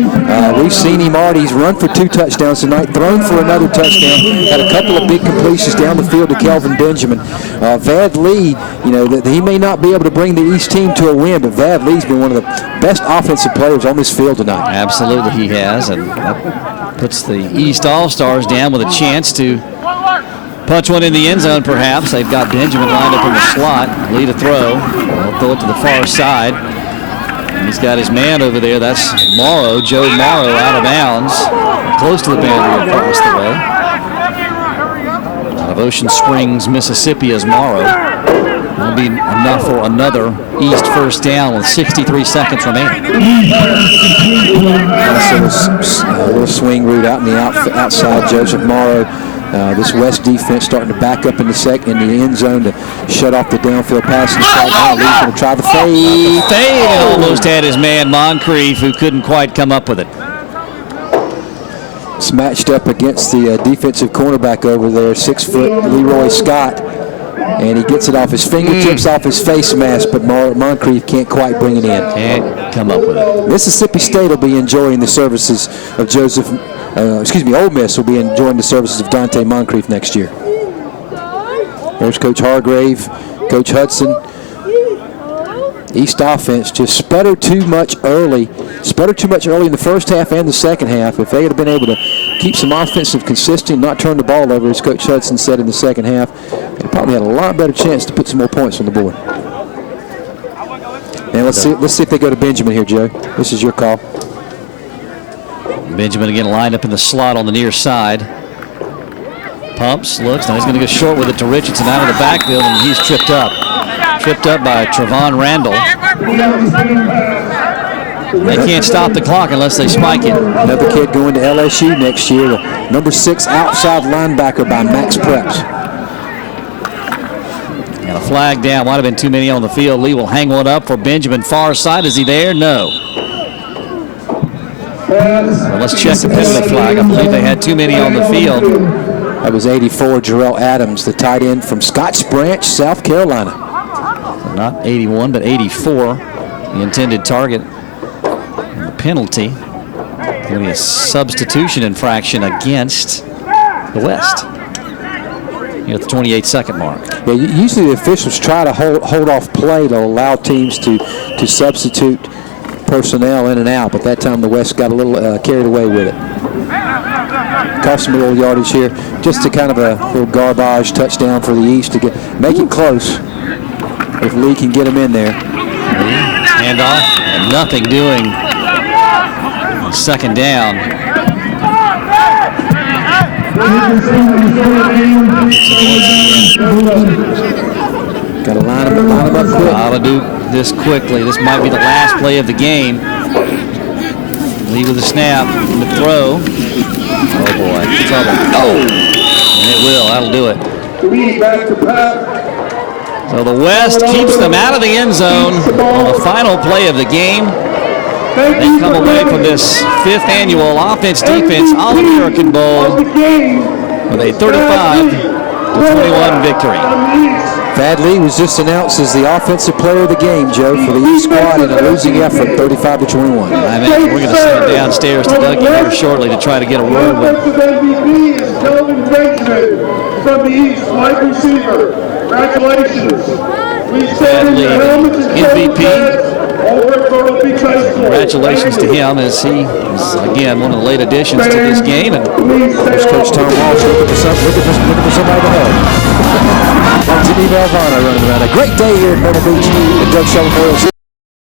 We've seen him already. He's run for 2 touchdowns tonight, thrown for another touchdown, had a couple of big completions down the field to Kelvin Benjamin. Vad Lee, he may not be able to bring the East team to a win, but Vad Lee's been one of the best offensive players on this field tonight. Absolutely he has, and that puts the East All-Stars down with a chance to punch one in the end zone, perhaps. They've got Benjamin lined up in the slot. Lee to throw. They'll throw it to the far side. And he's got his man over there. That's Morrow, Joe Morrow, out of bounds. Close to the boundary across the way. Out of Ocean Springs, Mississippi is Morrow. That'll be enough for another East first down with 63 seconds remaining. A little swing route out in the outside. Joseph Morrow. This West defense starting to back up in the end zone to shut off the downfield pass. Now Lee's going to try the fade. And almost had his man Moncrief, who couldn't quite come up with it. It's matched up against the defensive cornerback over there, 6-foot Leroy Scott. And he gets it off his fingertips, off his face mask, but Moncrief can't quite bring it in. Can't come up with it. Mississippi State will be enjoying the services of Ole Miss will be enjoying the services of Dante Moncrief next year. There's Coach Hargrave, Coach Hudson. East offense just sputtered too much early in the first half and the second half. If they had been able to keep some offensive consistency, not turn the ball over, as Coach Hudson said in the second half, they probably had a lot better chance to put some more points on the board. And let's see if they go to Benjamin here, Joe. This is your call. Benjamin again lined up in the slot on the near side. Pumps, looks, now he's going to go short with it to Richardson out of the backfield, and he's tripped up. Tripped up by Trevon Randall. They can't stop the clock unless they spike it. Another kid going to LSU next year, the number 6 outside linebacker by Max Preps. And a flag down, might have been too many on the field. Lee will hang one up for Benjamin. Far side, is he there? No. Well, let's check the penalty flag. I believe they had too many on the field. That was 84, Jarrell Adams, the tight end from Scotts Branch, South Carolina. So not 81, but 84, the intended target. And the penalty, going to be a substitution infraction against the West. here at the 28-second mark. Yeah, usually the officials try to hold off play to allow teams to substitute personnel in and out, but that time the West got a little carried away with it. Cost them a little yardage here, just to kind of a little garbage touchdown for the East to make it close. If Lee can get him in there. Hand off, and nothing doing. Second down. Got to line him up quick. Got to do this quickly. This might be the last play of the game. Lee with the snap, and the throw. Oh boy, trouble. Oh! And it will, that'll do it. So the West keeps them out of the end zone on the final play of the game. They come away from this 5th annual Offense-Defense All-American Bowl with a 35-21 victory. Vad Lee was just announced as the offensive player of the game, Joe, for the East squad in a losing effort, 35-21. I mean, we're going to send it downstairs to Dougie here shortly to try to get a word with from the East, wide receiver. Congratulations. Vad Lee, MVP. Congratulations to him as he is, again, one of the late additions to this game. And there's Coach Tom Walsh looking for somebody to help. That's Jimmy Valvano running around. A great day here at Myrtle Beach at Doug Shell Memorial.